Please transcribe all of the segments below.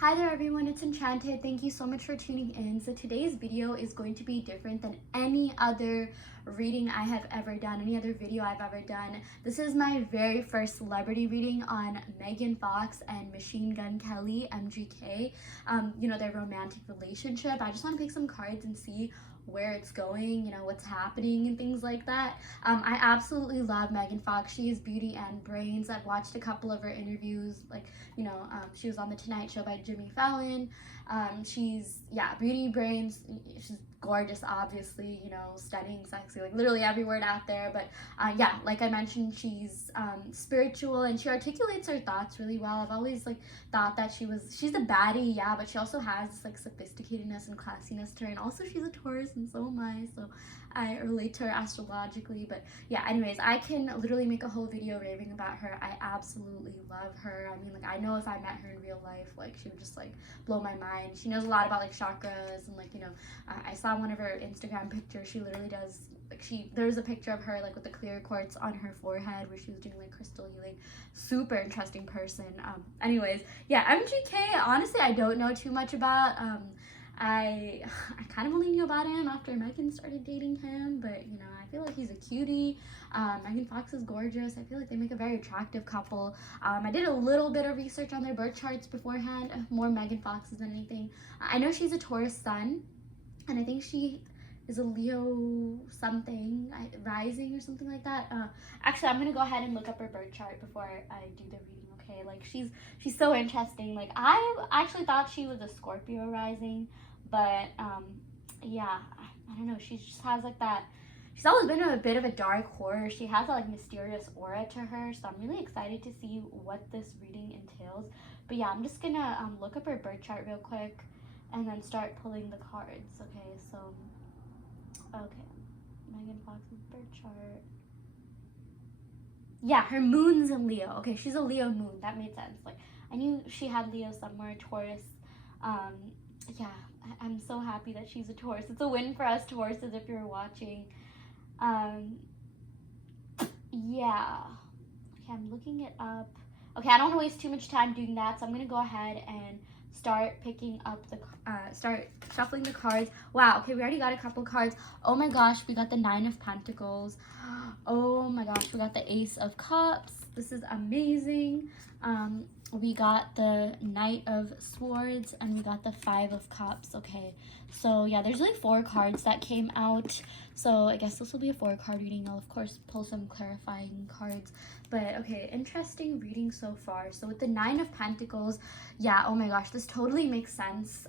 Hi there everyone, it's Enchanted. Thank you so much for tuning in. So today's video is going to be different than any other reading I have ever done, any other video I've ever done. This is my very first celebrity reading on Megan Fox and Machine Gun Kelly, MGK, their romantic relationship. I just want to pick some cards and see where it's going, what's happening and things like that. I absolutely love Megan Fox. She is beauty and brains. I've watched a couple of her interviews, she was on the Tonight Show by Jimmy Fallon. She's beauty brains. She's gorgeous, obviously, stunning, sexy, like literally every word out there. But like I mentioned, she's spiritual and she articulates her thoughts really well. I've always thought that she's a baddie, but she also has this sophisticatedness and classiness to her. And also she's a Taurus and so am I, so I relate to her astrologically. But anyways, I can literally make a whole video raving about her. I absolutely love her. I mean, I know if I met her in real life, she would just blow my mind. She knows a lot about chakras and I saw one of her Instagram pictures. She literally does there's a picture of her with the clear quartz on her forehead where she was doing crystal healing. Super interesting person. Anyways, MGK, honestly I don't know too much about. I kind of only knew about him after Megan started dating him, but I feel like he's a cutie. Megan Fox is gorgeous. I feel like they make a very attractive couple. I did a little bit of research on their birth charts beforehand, more Megan Fox's than anything. I know she's a Taurus sun, and I think she is a Leo something, rising or something like that. Actually, I'm gonna go ahead and look up her birth chart before I do the reading, okay? She's so interesting. I actually thought she was a Scorpio rising, but I don't know, she just has that, she's always been a bit of a dark horror. She has a mysterious aura to her, so I'm really excited to see what this reading entails. But I'm just gonna look up her birth chart real quick and then start pulling the cards. Okay, Megan Fox's birth chart. Yeah, her moon's in Leo. Okay, she's a Leo moon. That made sense. I knew she had Leo somewhere, Taurus. I'm so happy that she's a Taurus. It's a win for us Tauruses if you're watching. Okay, I'm looking it up. Okay, I don't want to waste too much time doing that, so I'm gonna go ahead and start picking up start shuffling the cards. Wow, okay, we already got a couple cards. Oh my gosh, we got the Nine of Pentacles. Oh my gosh, we got the Ace of Cups. This is amazing. We got the Knight of Swords and we got the Five of Cups. Okay, so there's really 4 cards that came out, so I guess this will be a 4-card reading. I'll of course pull some clarifying cards, but okay, interesting reading so far. So with the Nine of Pentacles, oh my gosh, this totally makes sense.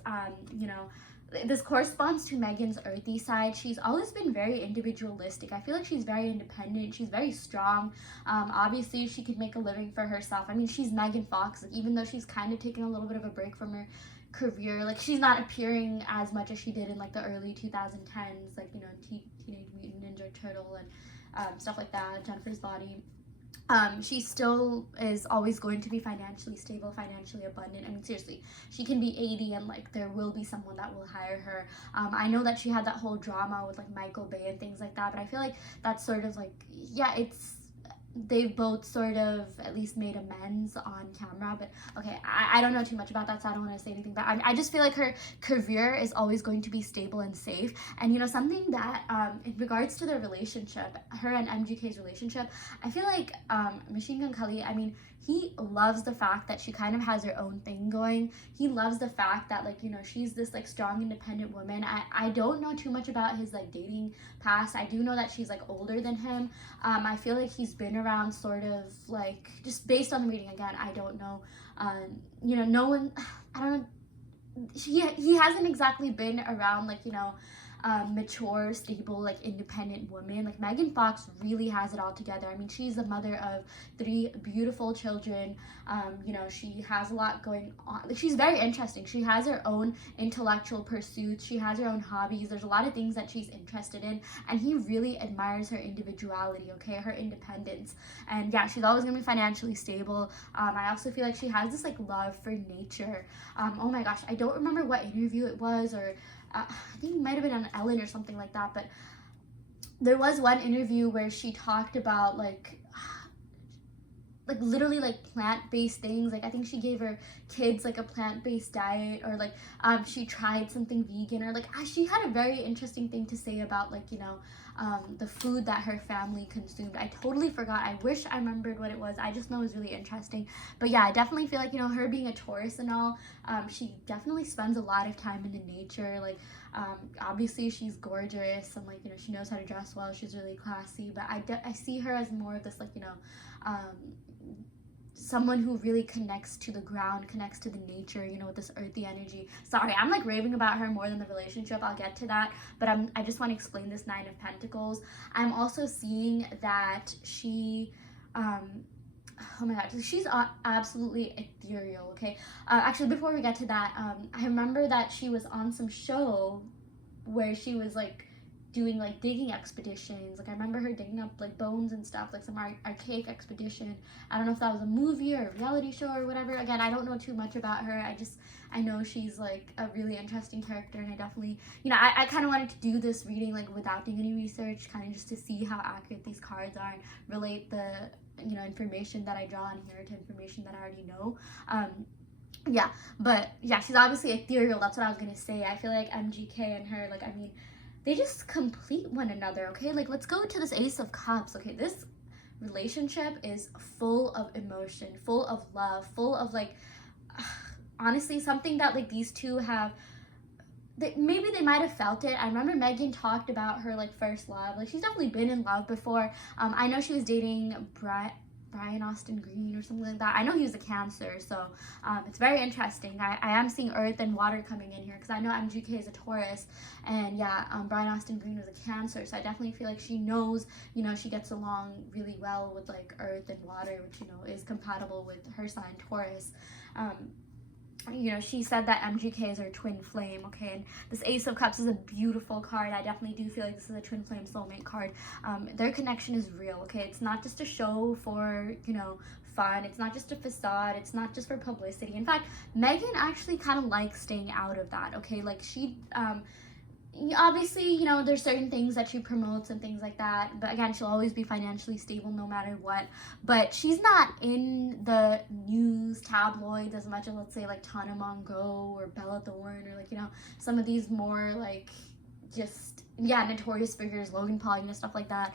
This corresponds to Megan's earthy side. She's always been very individualistic. I feel like she's very independent. She's very strong. Obviously, she could make a living for herself. I mean, she's Megan Fox. Even though she's kind of taken a little bit of a break from her career, she's not appearing as much as she did in the early 2010s, Teenage Mutant Ninja Turtle and stuff like that, Jennifer's Body. She still is always going to be financially stable, financially abundant. I mean, seriously, she can be 80 and there will be someone that will hire her. I know that she had that whole drama with Michael Bay and things like that, but I feel like that's sort of they've both sort of at least made amends on camera. But okay, I don't know too much about that, so I don't want to say anything, but I just feel like her career is always going to be stable and safe. And something that in regards to their relationship, her and MGK's relationship, I feel like Machine Gun Kelly, I mean, he loves the fact that she kind of has her own thing going. He loves the fact that she's this strong independent woman. I don't know too much about his dating past. I do know that she's older than him. I feel like he's been around sort of just based on the reading, again, I don't know. No one, I don't know, he hasn't exactly been around mature, stable, independent woman. Megan Fox really has it all together. I mean, she's the mother of 3 beautiful children. She has a lot going on. She's very interesting. She has her own intellectual pursuits. She has her own hobbies. There's a lot of things that she's interested in, and he really admires her individuality, okay, her independence. And she's always gonna be financially stable. I also feel like she has this love for nature. Oh my gosh, I don't remember what interview it was, or I think it might have been on Ellen or something like that, but there was one interview where she talked about like literally like plant-based things. Like I think she gave her kids like a plant-based diet, or like she tried something vegan, or like she had a very interesting thing to say about like, you know, the food that her family consumed. I totally forgot. I wish I remembered what it was. I just know it was really interesting. But yeah, I definitely feel like, you know, her being a Taurus and all, she definitely spends a lot of time in the nature. Like obviously she's gorgeous, and like, you know, she knows how to dress well, she's really classy, but I see her as more of this like, you know, someone who really connects to the ground, connects to the nature, you know, with this earthy energy. Sorry, I'm like raving about her more than the relationship. I'll get to that, but I just want to explain this Nine of Pentacles. I'm also seeing that she oh my god, she's absolutely ethereal. Okay, actually before we get to that, I remember that she was on some show where she was like doing like digging expeditions. Like I remember her digging up like bones and stuff, like some archaic expedition. I don't know if that was a movie or a reality show or whatever. Again, I don't know too much about her. I know she's like a really interesting character, and I definitely, you know, I kind of wanted to do this reading like without doing any research, kind of just to see how accurate these cards are and relate the, you know, information that I draw on here to information that I already know. Yeah, but yeah, she's obviously ethereal. That's what I was gonna say. I feel like MGK and her, like, I mean, they just complete one another. Okay, like let's go to this Ace of Cups. Okay, this relationship is full of emotion, full of love, full of like honestly something that like these two have, maybe they might have felt it. I remember Megan talked about her like first love. Like she's definitely been in love before. I know she was dating Brian Austin Green or something like that. I know he was a Cancer, so it's very interesting. I am seeing Earth and Water coming in here, because I know MGK is a Taurus, and yeah, Brian Austin Green was a Cancer, so I definitely feel like she knows, you know, she gets along really well with like Earth and Water, which, you know, is compatible with her sign Taurus. You know, she said that MGK is her twin flame. Okay, and this Ace of Cups is a beautiful card. I definitely do feel like this is a twin flame soulmate card. Their connection is real. Okay, it's not just a show for, you know, fun. It's not just a facade. It's not just for publicity. In fact, Megan actually kind of likes staying out of that. Okay, like she obviously, you know, there's certain things that she promotes and things like that, but again, she'll always be financially stable no matter what. But she's not in the news tabloids as much as, let's say, like Tana Mongeau or Bella Thorne, or like, you know, some of these more like just, yeah, notorious figures, Logan Paul, you know, stuff like that.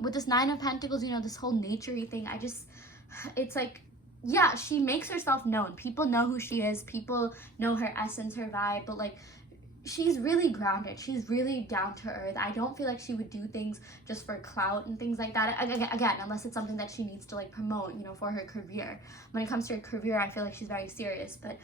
With this Nine of Pentacles, you know, this whole nature-y thing, it's like, yeah, she makes herself known. People know who she is. People know her essence, her vibe, but like, she's really grounded. She's really down to earth. I don't feel like she would do things just for clout and things like that. Again, unless it's something that she needs to like promote, you know, for her career. When it comes to her career, I feel like she's very serious. But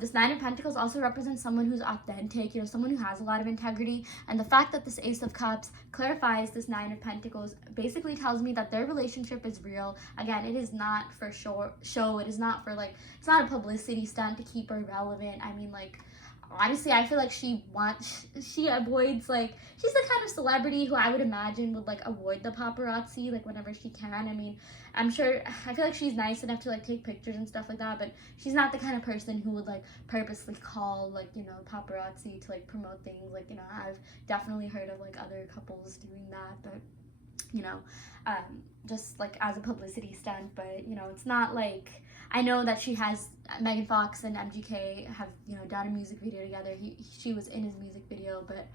this Nine of Pentacles also represents someone who's authentic, you know, someone who has a lot of integrity. And the fact that this Ace of Cups clarifies this Nine of Pentacles basically tells me that their relationship is real. Again, it is not for show. It is not for like, it's not a publicity stunt to keep her relevant. I mean, like, honestly, I feel like she avoids, like, she's the kind of celebrity who I would imagine would like avoid the paparazzi like whenever she can. I mean, I feel like she's nice enough to like take pictures and stuff like that, but she's not the kind of person who would like purposely call like, you know, paparazzi to like promote things. Like, you know, I've definitely heard of like other couples doing that, but you know, just like as a publicity stunt. But you know, it's not like, I know that Megan Fox and MGK have, you know, done a music video together. She was in his music video, but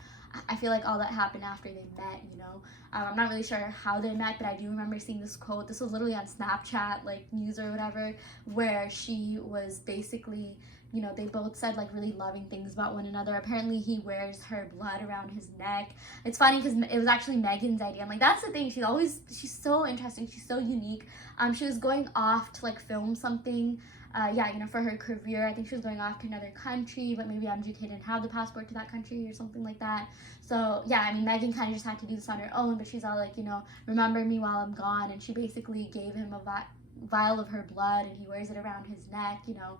I feel like all that happened after they met, you know. I'm not really sure how they met, but I do remember seeing this quote. This was literally on Snapchat, like news or whatever, where she was basically, you know, they both said like really loving things about one another. Apparently he wears her blood around his neck. It's funny because it was actually Megan's idea. I'm like, that's the thing. She's so interesting. She's so unique. She was going off to like film something, yeah, you know, for her career. I think she was going off to another country, but maybe MGK didn't have the passport to that country or something like that. So yeah, I mean, Megan kind of just had to do this on her own, but she's all like, you know, remember me while I'm gone. And she basically gave him a vial of her blood, and he wears it around his neck, you know.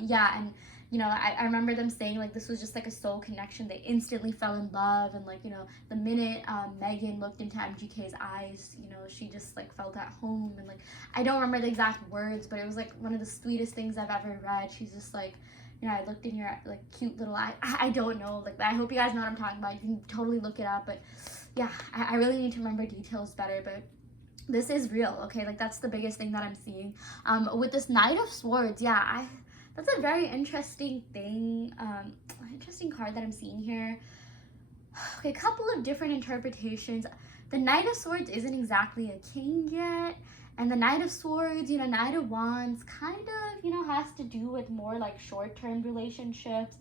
Yeah, and you know, I remember them saying like this was just like a soul connection. They instantly fell in love, and like, you know, the minute Megan looked into MGK's eyes, you know, she just like felt at home. And like, I don't remember the exact words, but it was like one of the sweetest things I've ever read. She's just like, you know, I looked in your like cute little eye. I don't know, like, I hope you guys know what I'm talking about. You can totally look it up, but yeah, I really need to remember details better. But this is real, okay? Like, that's the biggest thing that I'm seeing. With this Knight of Swords, yeah, that's a very interesting thing, interesting card that I'm seeing here. Okay, a couple of different interpretations. The Knight of Swords isn't exactly a king yet, and the Knight of Swords, you know, Knight of Wands kind of, you know, has to do with more like short-term relationships,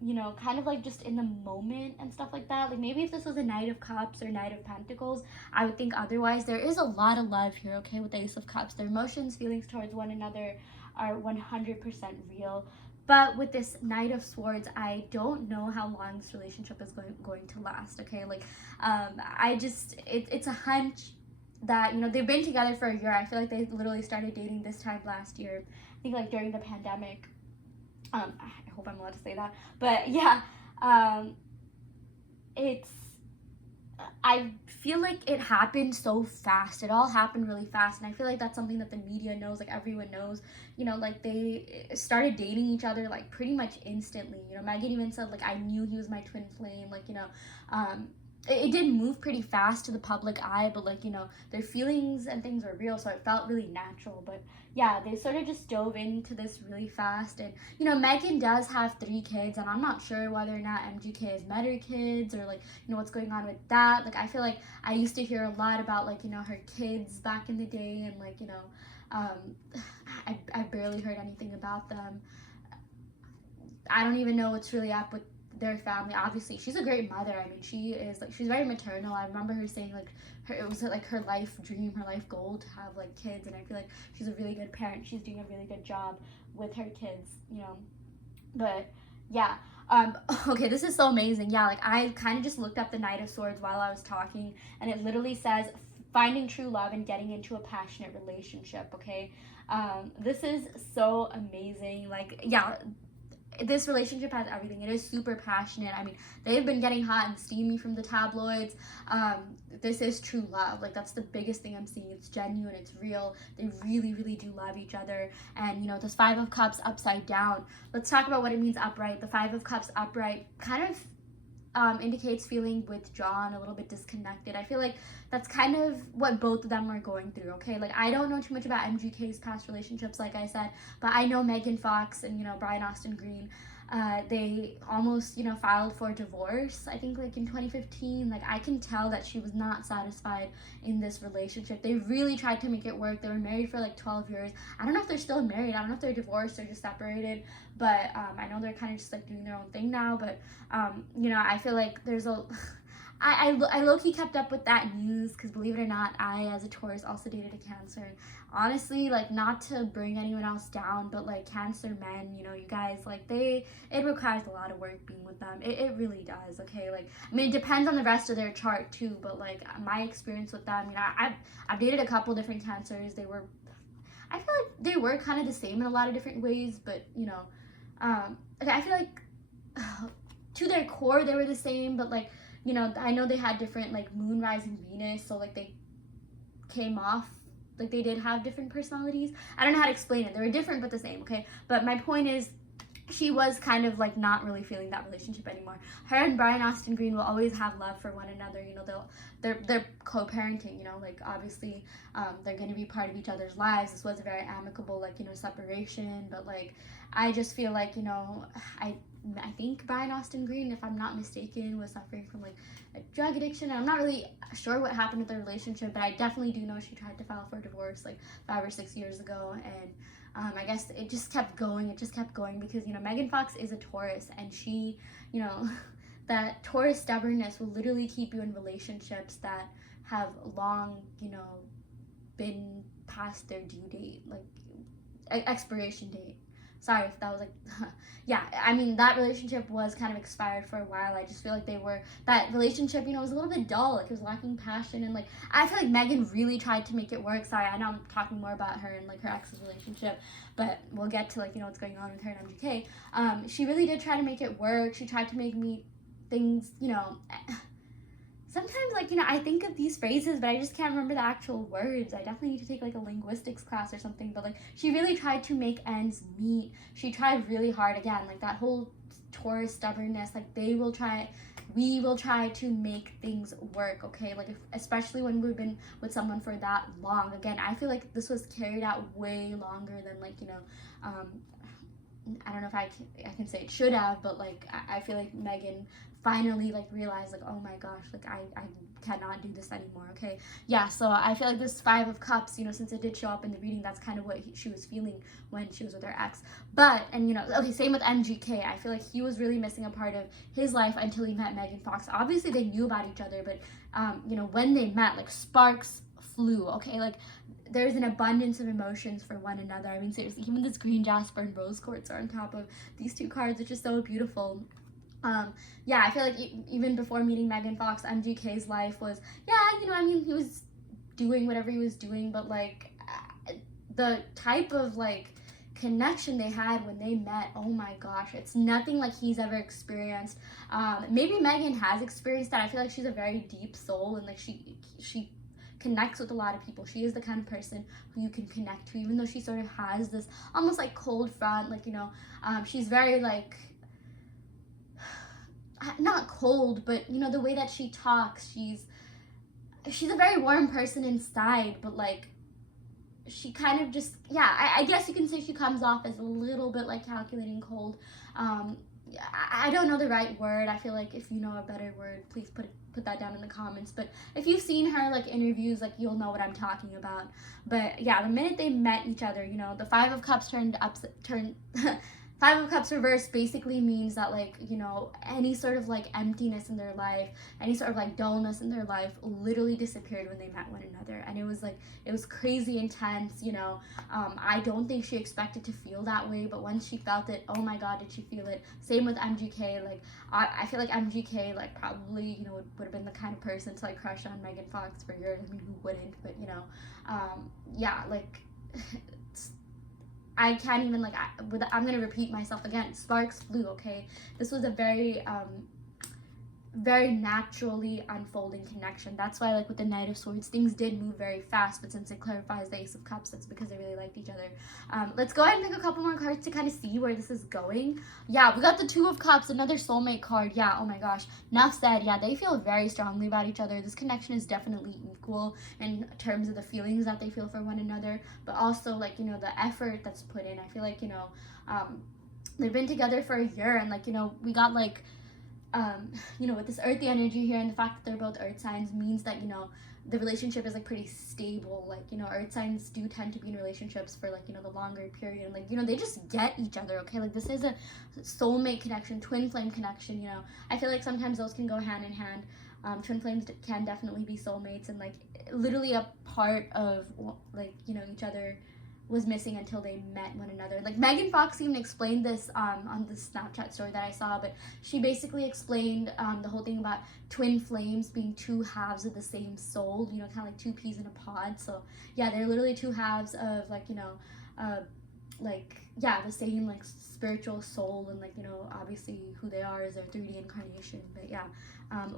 you know, kind of like just in the moment and stuff like that. Like, maybe if this was a Knight of Cups or Knight of Pentacles, I would think otherwise. There is a lot of love here, okay, with the Ace of Cups. Their emotions, feelings towards one another are 100% real. But with this Knight of Swords, I don't know how long this relationship is going to last, okay? Like, it's a hunch that, you know, they've been together for a year. I feel like they literally started dating this time last year. I think, like, during the pandemic. I hope I'm allowed to say that. But, yeah, I feel like it happened so fast. It all happened really fast. And I feel like that's something that the media knows, like everyone knows. You know, like, they started dating each other like pretty much instantly. You know, Megan even said, like, I knew he was my twin flame. Like, you know, it did move pretty fast to the public eye, but, like, you know, their feelings and things were real, so it felt really natural. But yeah, they sort of just dove into this really fast. And, you know, Megan does have 3 kids, and I'm not sure whether or not MGK has met her kids, or, like, you know, what's going on with that. Like, I feel like I used to hear a lot about, like, you know, her kids back in the day, and, like, you know, I barely heard anything about them. I don't even know what's really up with their family. Obviously, she's a great mother. I mean, she is, like, she's very maternal. I remember her saying, like, it was like her life dream, her life goal to have, like, kids, and I feel like she's a really good parent. She's doing a really good job with her kids, you know. But yeah, okay, this is so amazing. Yeah, like, I kind of just looked up the Knight of Swords while I was talking, and it literally says finding true love and getting into a passionate relationship. Okay, this is so amazing. Like, yeah, this relationship has everything. It is super passionate. I mean, they've been getting hot and steamy from the tabloids. This is true love. Like, that's the biggest thing I'm seeing. It's genuine. It's real. They really, really do love each other. And, you know, this 5 of Cups upside down. Let's talk about what it means upright. The 5 of Cups upright kind of indicates feeling withdrawn, a little bit disconnected. I feel like that's kind of what both of them are going through, okay? Like, I don't know too much about MGK's past relationships, like I said, but I know Megan Fox and, you know, Brian Austin Green, they almost, you know, filed for divorce, I think, like, in 2015. Like, I can tell that she was not satisfied in this relationship. They really tried to make it work. They were married for like 12 years. I don't know if they're still married. I don't know if they're divorced or just separated, but I know they're kind of just, like, doing their own thing now. But you know, I feel like there's a I low-key kept up with that news because, believe it or not, I, as a Taurus, also dated a Cancer. And honestly, like, not to bring anyone else down, but, like, Cancer men, you know, you guys, like, it requires a lot of work being with them. It really does, okay? Like, I mean, it depends on the rest of their chart, too, but, like, my experience with them, you know, I've dated a couple different Cancers. I feel like they were kind of the same in a lot of different ways, but, you know, okay, I feel like to their core, they were the same, but, like, you know, I know they had different, like, moon, rising, Venus, so, like, they came off, like, they did have different personalities. I don't know how to explain it. They were different but the same, okay? But my point is, she was kind of, like, not really feeling that relationship anymore. Her and Brian Austin Green will always have love for one another. You know, they're co-parenting, you know, like, obviously, they're going to be part of each other's lives. This was a very amicable, like, you know, separation, but, like, I just feel like, you know, I think Brian Austin Green, if I'm not mistaken, was suffering from, like, a drug addiction. And I'm not really sure what happened with their relationship, but I definitely do know she tried to file for divorce, like, 5 or 6 years ago. And I guess it just kept going. It just kept going because, you know, Megan Fox is a Taurus, and she, you know, that Taurus stubbornness will literally keep you in relationships that have long, you know, been past their due date, like, expiration date. Sorry if that was, like, yeah, I mean, that relationship was kind of expired for a while. I just feel like that relationship, you know, was a little bit dull. Like, it was lacking passion. And, like, I feel like Megan really tried to make it work. Sorry, I know I'm talking more about her and, like, her ex's relationship, but we'll get to, like, you know, what's going on with her and MGK. She really did try to make it work. She tried to make me things, you know, sometimes, like, you know, I think of these phrases, but I just can't remember the actual words. I definitely need to take, like, a linguistics class or something. But, like, she really tried to make ends meet. She tried really hard. Again, like, that whole Taurus stubbornness. Like, they will try. we will try to make things work, okay? Like, especially when we've been with someone for that long. Again, I feel like this was carried out way longer than, like, I don't know if I can say it should have, but like I feel like Megan finally like realized, like, oh my gosh, like I cannot do this anymore, okay? Yeah, so I feel like this Five of Cups, since it did show up in the reading, that's kind of what she was feeling when she was with her ex. But, and okay, same with MGK. I feel like he was really missing a part of his life until he met Megan Fox. Obviously they knew about each other, but when they met, like, sparks flew, okay? Like, there's an abundance of emotions for one another. I mean, seriously, even this green jasper and rose quartz are on top of these two cards, which is so beautiful. Yeah, I feel like even before meeting Megan Fox, MGK's life was, he was doing whatever he was doing, but like the type of like connection they had when they met, oh my gosh, it's nothing like he's ever experienced. Maybe Megan has experienced that. I feel like she's a very deep soul, and like she connects with a lot of people. She is the kind of person who you can connect to, even though she sort of has this almost like cold front, like, she's very like, not cold, but the way that she talks, she's a very warm person inside, but like she kind of just, I guess you can say she comes off as a little bit like calculating, cold. I don't know the right word. I feel like if you know a better word, please put that down in the comments. But if you've seen her like interviews, like, you'll know what I'm talking about. But yeah, the minute they met each other, the Five of Cups turned Five of Cups reversed basically means that, like, any sort of like emptiness in their life, any sort of like dullness in their life literally disappeared when they met one another. And it was crazy intense, I don't think she expected to feel that way, but once she felt it, oh my god, did she feel it. Same with MGK. Like, I feel like MGK, like, probably, would have been the kind of person to like crush on Megan Fox for years. I mean, who wouldn't? But yeah, like, I can't even, like, I'm gonna repeat myself again. Sparks flew, okay? This was a very, very naturally unfolding connection. That's why, like, with the Knight of Swords, things did move very fast, but since it clarifies the Ace of Cups, that's because they really liked each other. Let's go ahead and pick a couple more cards to kind of see where this is going. Yeah, we got the Two of Cups, another soulmate card. Yeah, oh my gosh. Enough said. Yeah, they feel very strongly about each other. This connection is definitely equal in terms of the feelings that they feel for one another, but also, like, the effort that's put in. I feel like, they've been together for a year, and, like, we got, like, with this earthy energy here, and the fact that they're both earth signs means that, the relationship is like pretty stable. Like, earth signs do tend to be in relationships for, like, the longer period, and, like, they just get each other, okay? Like, this is a soulmate connection, twin flame connection. I feel like sometimes those can go hand in hand. Twin flames can definitely be soulmates, and, like, literally a part of, like, each other was missing until they met one another. Like, Megan Fox even explained this on the Snapchat story that I saw, but she basically explained the whole thing about twin flames being two halves of the same soul, kind of like two peas in a pod. So yeah, they're literally two halves of, like, the same, like, spiritual soul, and, like, obviously who they are is their 3D incarnation. But yeah,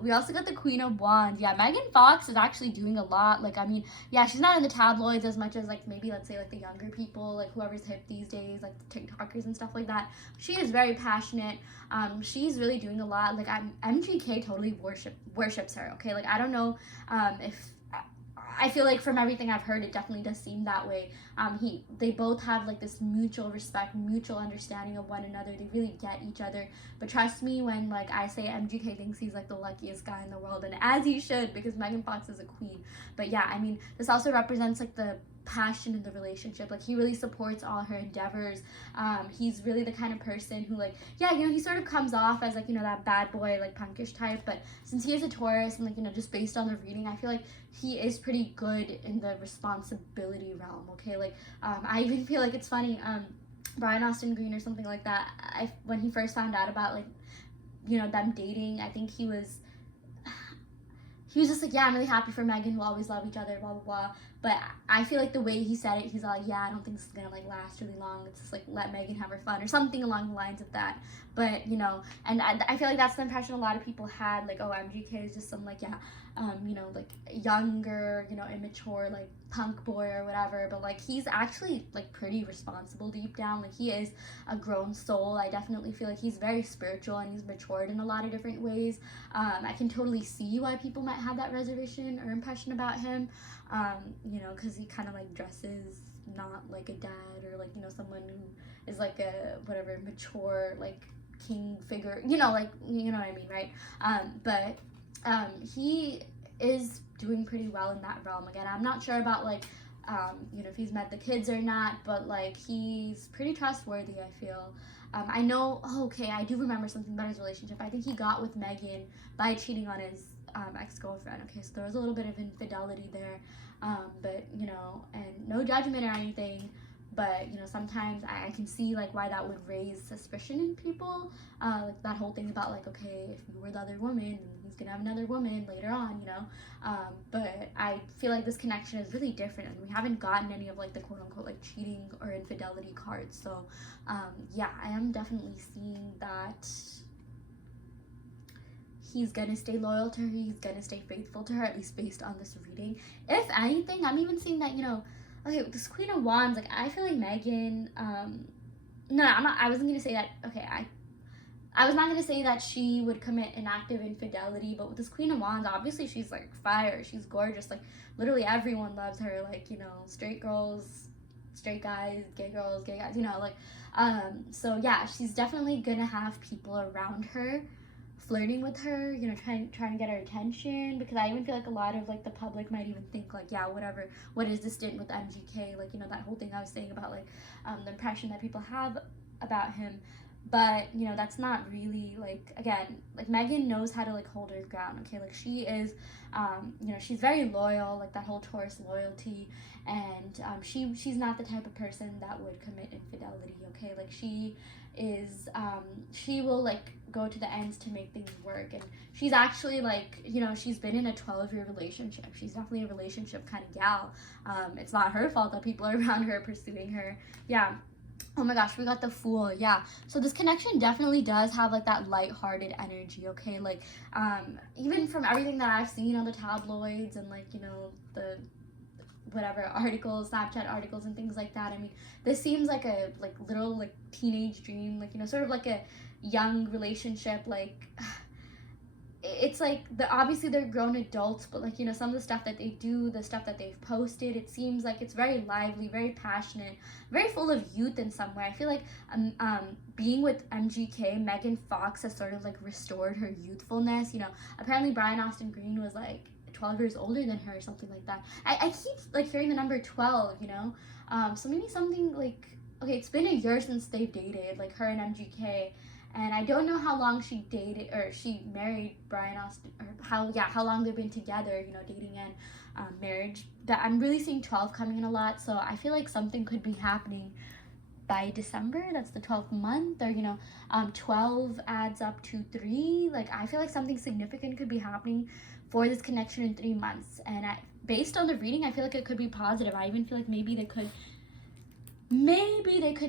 we also got the Queen of Wands. Yeah, Megan Fox is actually doing a lot. Like, I mean, yeah, she's not in the tabloids as much as, like, maybe, let's say, like, the younger people, like, whoever's hip these days, like the TikTokers and stuff like that. She is very passionate. She's really doing a lot. Like, MGK totally worships her, okay? Like, I don't know if I feel like from everything I've heard, it definitely does seem that way. They both have, like, this mutual respect, mutual understanding of one another. They really get each other. But trust me when, like, I say MGK thinks he's, like, the luckiest guy in the world, and as he should, because Megan Fox is a queen. But yeah, I mean, this also represents, like, the passion in the relationship. Like, he really supports all her endeavors. He's really the kind of person who, like, yeah, he sort of comes off as, like, that bad boy, like, punkish type, but since he is a Taurus, and, like, just based on the reading, I feel like he is pretty good in the responsibility realm, okay? Like, I even feel like it's funny, Brian Austin Green or something like that, when he first found out about, like, them dating, I think he was just like, yeah, I'm really happy for Megan, we'll always love each other, blah, blah, blah. but I feel like the way he said it, he's all like, yeah, I don't think this is gonna like last really long. It's just like, let Megan have her fun or something along the lines of that. But you know, and I feel like that's the impression a lot of people had, like, oh, MGK is just some like, yeah, you know, like younger, you know, immature, like punk boy or whatever. But like, he's actually like pretty responsible deep down. Like, he is a grown soul. I definitely feel like he's very spiritual and he's matured in a lot of different ways. I can totally see why people might have that reservation or impression about him, you know, because he kind of like dresses not like a dad or like, you know, someone who is like a whatever mature like king figure, you know, like, you know what I mean, right? But he is doing pretty well in that realm. Again, I'm not sure about like you know, if he's met the kids or not, but like, he's pretty trustworthy, I feel. I know, oh, okay, I do remember something about his relationship. I think he got with Megan by cheating on his ex-girlfriend. Okay, so there was a little bit of infidelity there, but you know, and no judgment or anything, but you know, sometimes I can see like why that would raise suspicion in people, like that whole thing about like, okay, if you were the other woman, he's gonna have another woman later on, you know. But I feel like this connection is really different, and we haven't gotten any of like the quote-unquote like cheating or infidelity cards. So yeah, I am definitely seeing that he's gonna stay loyal to her, he's gonna stay faithful to her, at least based on this reading. If anything, I'm even seeing that, you know, okay, with this Queen of Wands, like, I feel like Megan, no, I wasn't gonna say that, okay, I was not gonna say that she would commit an act of infidelity, but with this Queen of Wands, obviously she's like fire, she's gorgeous, like, literally everyone loves her, like, you know, straight girls, straight guys, gay girls, gay guys, you know, like, so yeah, she's definitely gonna have people around her flirting with her, you know, trying to get her attention, because I even feel like a lot of like the public might even think like, yeah, whatever, what is this stint with MGK, like, you know, that whole thing I was saying about like the impression that people have about him. But you know, that's not really, like, again, like, Megan knows how to like hold her ground, okay, like, she is you know, she's very loyal, like that whole Taurus loyalty, and she's not the type of person that would commit infidelity, okay, like, she is she will like go to the ends to make things work, and she's actually like, you know, she's been in a 12-year relationship, she's definitely a relationship kind of gal. It's not her fault that people around her are pursuing her. Yeah. Oh my gosh, we got the Fool. Yeah, so this connection definitely does have like that lighthearted energy, okay, like even from everything that I've seen on the tabloids and like, you know, the whatever articles, Snapchat articles and things like that, I mean, this seems like a like little like teenage dream, like, you know, sort of like a young relationship, like it's like obviously they're grown adults, but like, you know, some of the stuff that they do, the stuff that they've posted, it seems like it's very lively, very passionate, very full of youth in some way. I feel like being with MGK, Megan Fox has sort of like restored her youthfulness. You know, apparently Brian Austin Green was like 12 years older than her or something like that. I keep like hearing the number 12, you know, so maybe something like, okay, it's been a year since they've dated, like her and MGK, and I don't know how long she dated or she married Brian Austin, or how long they've been together, you know, dating and marriage. But I'm really seeing 12 coming in a lot, so I feel like something could be happening by December. That's the 12th month, or you know, 12 adds up to 3. Like, I feel like something significant could be happening for this connection in 3 months, and based on the reading, I feel like it could be positive. I even feel like maybe they could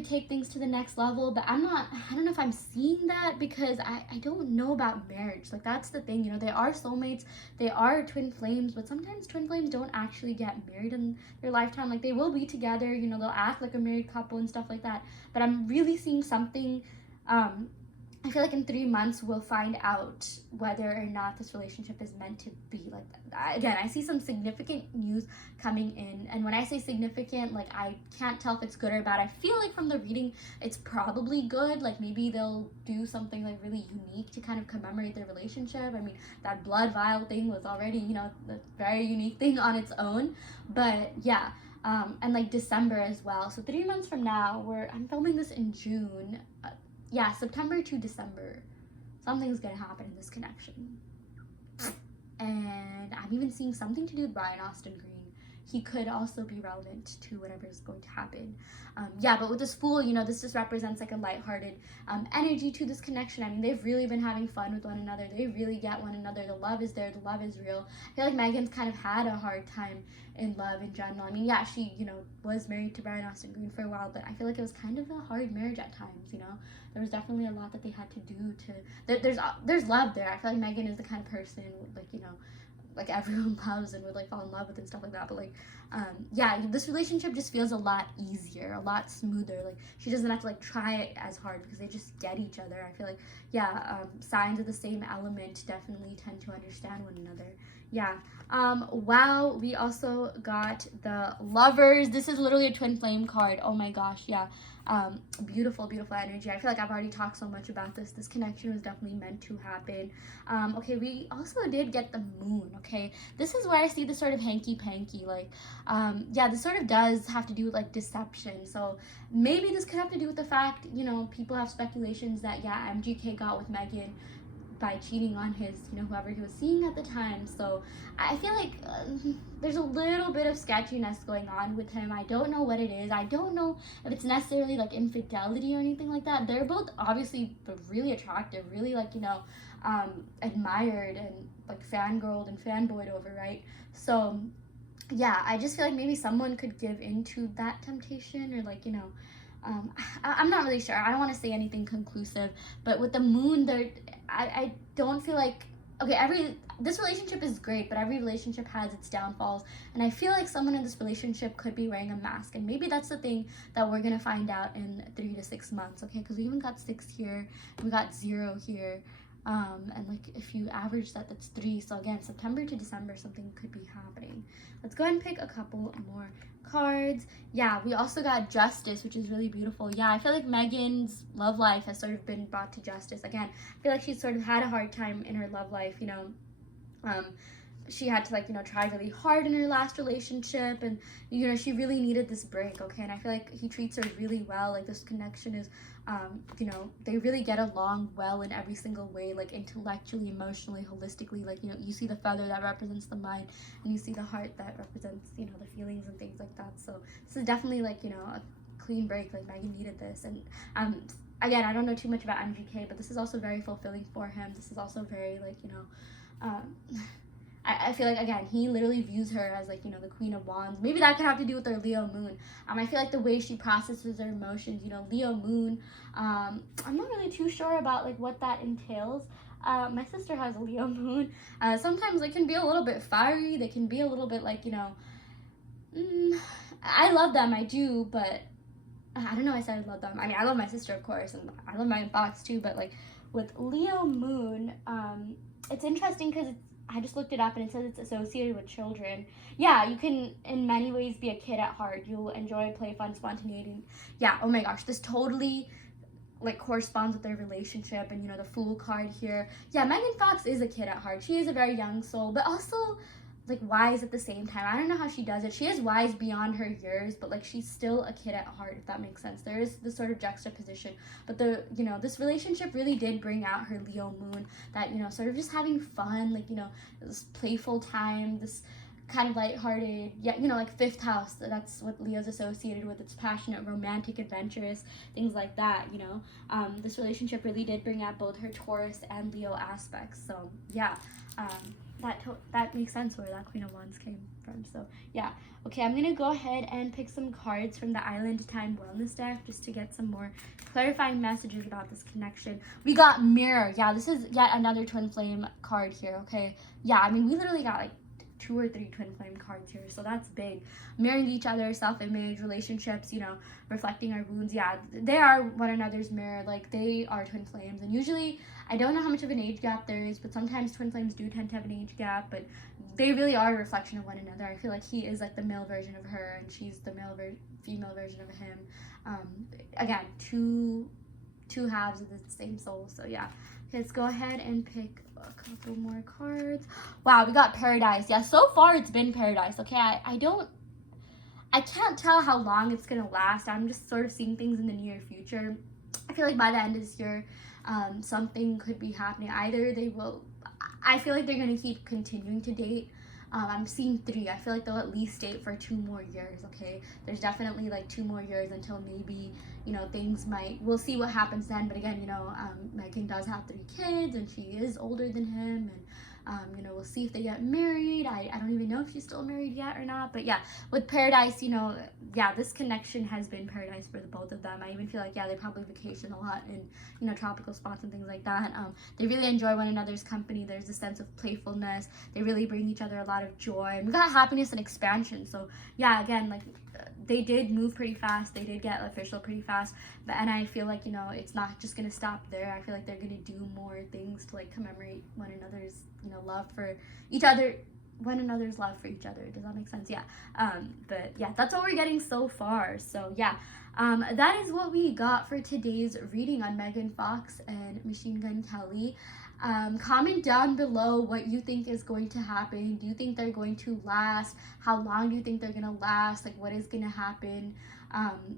take things to the next level, but I don't know if I'm seeing that, because I don't know about marriage. Like, that's the thing, you know, they are soulmates, they are twin flames, but sometimes twin flames don't actually get married in their lifetime. Like, they will be together, you know, they'll act like a married couple and stuff like that, but I'm really seeing something. I feel like in 3 months we'll find out whether or not this relationship is meant to be. Like, again, I see some significant news coming in, and when I say significant, like, I can't tell if it's good or bad. I feel like from the reading it's probably good. Like, maybe they'll do something like really unique to kind of commemorate their relationship. I mean, that blood vial thing was already, you know, a very unique thing on its own, but yeah. And like December as well, so 3 months from now, I'm filming this in June. Yeah, September to December, something's gonna happen in this connection. And I'm even seeing something to do with Brian Austin Green. he could also be relevant to whatever is going to happen. Yeah, but with this Fool, you know, this just represents like a lighthearted energy to this connection. I mean, they've really been having fun with one another. They really get one another. The love is there. The love is real. I feel like Megan's kind of had a hard time in love in general. I mean, yeah, she, you know, was married to Brian Austin Green for a while, but I feel like it was kind of a hard marriage at times, you know? There was definitely a lot that they had to do to, there's love there. I feel like Megan is the kind of person, like, you know, like everyone loves and would like fall in love with and stuff like that, but like yeah, this relationship just feels a lot easier, a lot smoother. Like she doesn't have to like try it as hard because they just get each other. I feel like, yeah, signs of the same element definitely tend to understand one another. Yeah. Wow, we also got the Lovers. This is literally a twin flame card. Oh my gosh, yeah. Beautiful energy. I feel like I've already talked so much about this. This connection was definitely meant to happen. Okay, we also did get the Moon. Okay, this is where I see the sort of hanky-panky, like yeah, this sort of does have to do with like deception. So maybe this could have to do with the fact, you know, people have speculations that, yeah, MGK got with Megan by cheating on his, you know, whoever he was seeing at the time. So I feel like there's a little bit of sketchiness going on with him. I don't know what it is. I don't know if it's necessarily like infidelity or anything like that. They're both obviously really attractive, really like, you know, admired and like fangirled and fanboyed over, right? So yeah, I just feel like maybe someone could give into that temptation, or like, you know, I'm not really sure. I don't want to say anything conclusive, but with the Moon, I don't feel like, okay, this relationship is great, but every relationship has its downfalls, and I feel like someone in this relationship could be wearing a mask, and maybe that's the thing that we're gonna find out in 3 to 6 months, okay? Because we even got 6 here, we got 0 here, and like if you average that, that's 3. So again, September to December, something could be happening. Let's go ahead and pick a couple more cards. Yeah, we also got Justice, which is really beautiful. Yeah, I feel like Megan's love life has sort of been brought to justice. Again, I feel like she's sort of had a hard time in her love life, you know. She had to, like, you know, try really hard in her last relationship, and, you know, she really needed this break, okay? And I feel like he treats her really well. Like, this connection is, you know, they really get along well in every single way, like intellectually, emotionally, holistically. Like, you know, you see the feather that represents the mind, and you see the heart that represents, you know, the feelings and things like that. So this is definitely, like, you know, a clean break. Like, Megan needed this. And again, I don't know too much about MGK, but this is also very fulfilling for him. This is also very, like, you know, I feel like, again, he literally views her as, like, you know, the Queen of Wands. Maybe that could have to do with her Leo Moon. I feel like the way she processes her emotions, you know, Leo Moon, I'm not really too sure about, like, what that entails. My sister has a Leo Moon. Sometimes they can be a little bit fiery. They can be a little bit, like, you know, I love them, I do, but I don't know, I said I love them. I mean, I love my sister, of course, and I love my thoughts, too, but, like, with Leo Moon, it's interesting because I just looked it up and it says it's associated with children. Yeah, you can in many ways be a kid at heart. You'll enjoy play, fun, spontaneity. Yeah, oh my gosh, this totally like corresponds with their relationship. And, you know, the Fool card here. Yeah, Megan Fox is a kid at heart. She is a very young soul, but also like wise at the same time. I don't know how she does it. She is wise beyond her years, but like she's still a kid at heart, if that makes sense. There is this sort of juxtaposition, but you know, this relationship really did bring out her Leo Moon, that, you know, sort of just having fun, like, you know, this playful time, this kind of lighthearted, yeah, you know, like 5th house, that's what Leo's associated with. It's passionate, romantic, adventurous, things like that, you know. This relationship really did bring out both her Taurus and Leo aspects. So yeah, that makes sense where that Queen of Wands came from. So yeah, okay, I'm gonna go ahead and pick some cards from the Island Time Wellness deck just to get some more clarifying messages about this connection. We got Mirror. Yeah, this is yet another twin flame card here. Okay, yeah, I mean, we literally got like 2 or 3 twin flame cards here, so that's big. Mirroring each other, self-image, relationships, you know, reflecting our wounds. Yeah, they are one another's mirror. Like, they are twin flames, and usually I don't know how much of an age gap there is, but sometimes twin flames do tend to have an age gap, but they really are a reflection of one another. I feel like he is like the male version of her, and she's the female version of him. Again, two halves of the same soul. So yeah, let's go ahead and pick a couple more cards. Wow, we got Paradise. Yeah, so far it's been Paradise. Okay, I can't tell how long it's gonna last. I'm just sort of seeing things in the near future. I feel like by the end of this year, something could be happening. Either they will, I feel like they're gonna keep continuing to date, I'm seeing 3. I feel like they'll at least date for 2 more years, okay? There's definitely like 2 more years until maybe, you know, things might, we'll see what happens then. But again, you know, Megan does have 3 kids and she is older than him, and you know, we'll see if they get married. I don't even know if she's still married yet or not. But yeah, with Paradise, you know, yeah, this connection has been paradise for the both of them. I even feel like, yeah, they probably vacation a lot in, you know, tropical spots and things like that. They really enjoy one another's company. There's a sense of playfulness. They really bring each other a lot of joy. And we got happiness and expansion. So yeah, again, like, they did move pretty fast. They did get official pretty fast. And I feel like, you know, it's not just gonna stop there. I feel like they're gonna do more things to like commemorate one another's, you know, love for each other, one another's love for each other. Does that make sense? Yeah. But yeah, that's what we're getting so far. So yeah, that is what we got for today's reading on Megan Fox and Machine Gun Kelly. Comment down below what you think is going to happen. Do you think they're going to last? How long do you think they're gonna last? Like, what is gonna happen,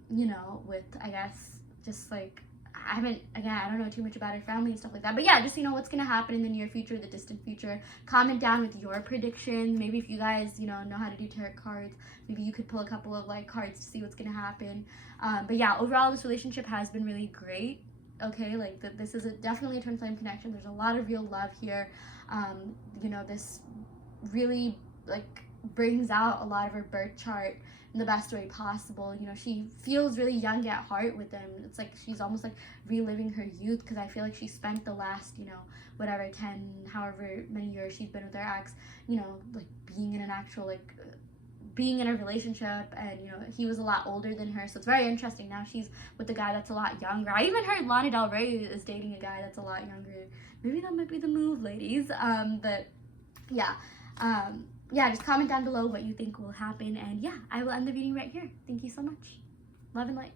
you know, with, I guess, just like, I don't know too much about her family and stuff like that. But yeah, just, you know, what's going to happen in the near future, the distant future. Comment down with your predictions. Maybe if you guys, you know how to do tarot cards, maybe you could pull a couple of, like, cards to see what's going to happen. But yeah, overall, this relationship has been really great. Okay, like, this is definitely a twin flame connection. There's a lot of real love here. You know, this really, like, brings out a lot of her birth chart in the best way possible. You know, she feels really young at heart with them. It's like she's almost like reliving her youth, because I feel like she spent the last, you know, whatever, 10, however many years she's been with her ex, you know, like being in an actual, like, being in a relationship, and you know, he was a lot older than her, so it's very interesting. Now she's with a guy that's a lot younger. I even heard Lana Del Rey is dating a guy that's a lot younger. Maybe that might be the move, ladies. But yeah, yeah, just comment down below what you think will happen, and yeah, I will end the reading right here. Thank you so much. Love and light.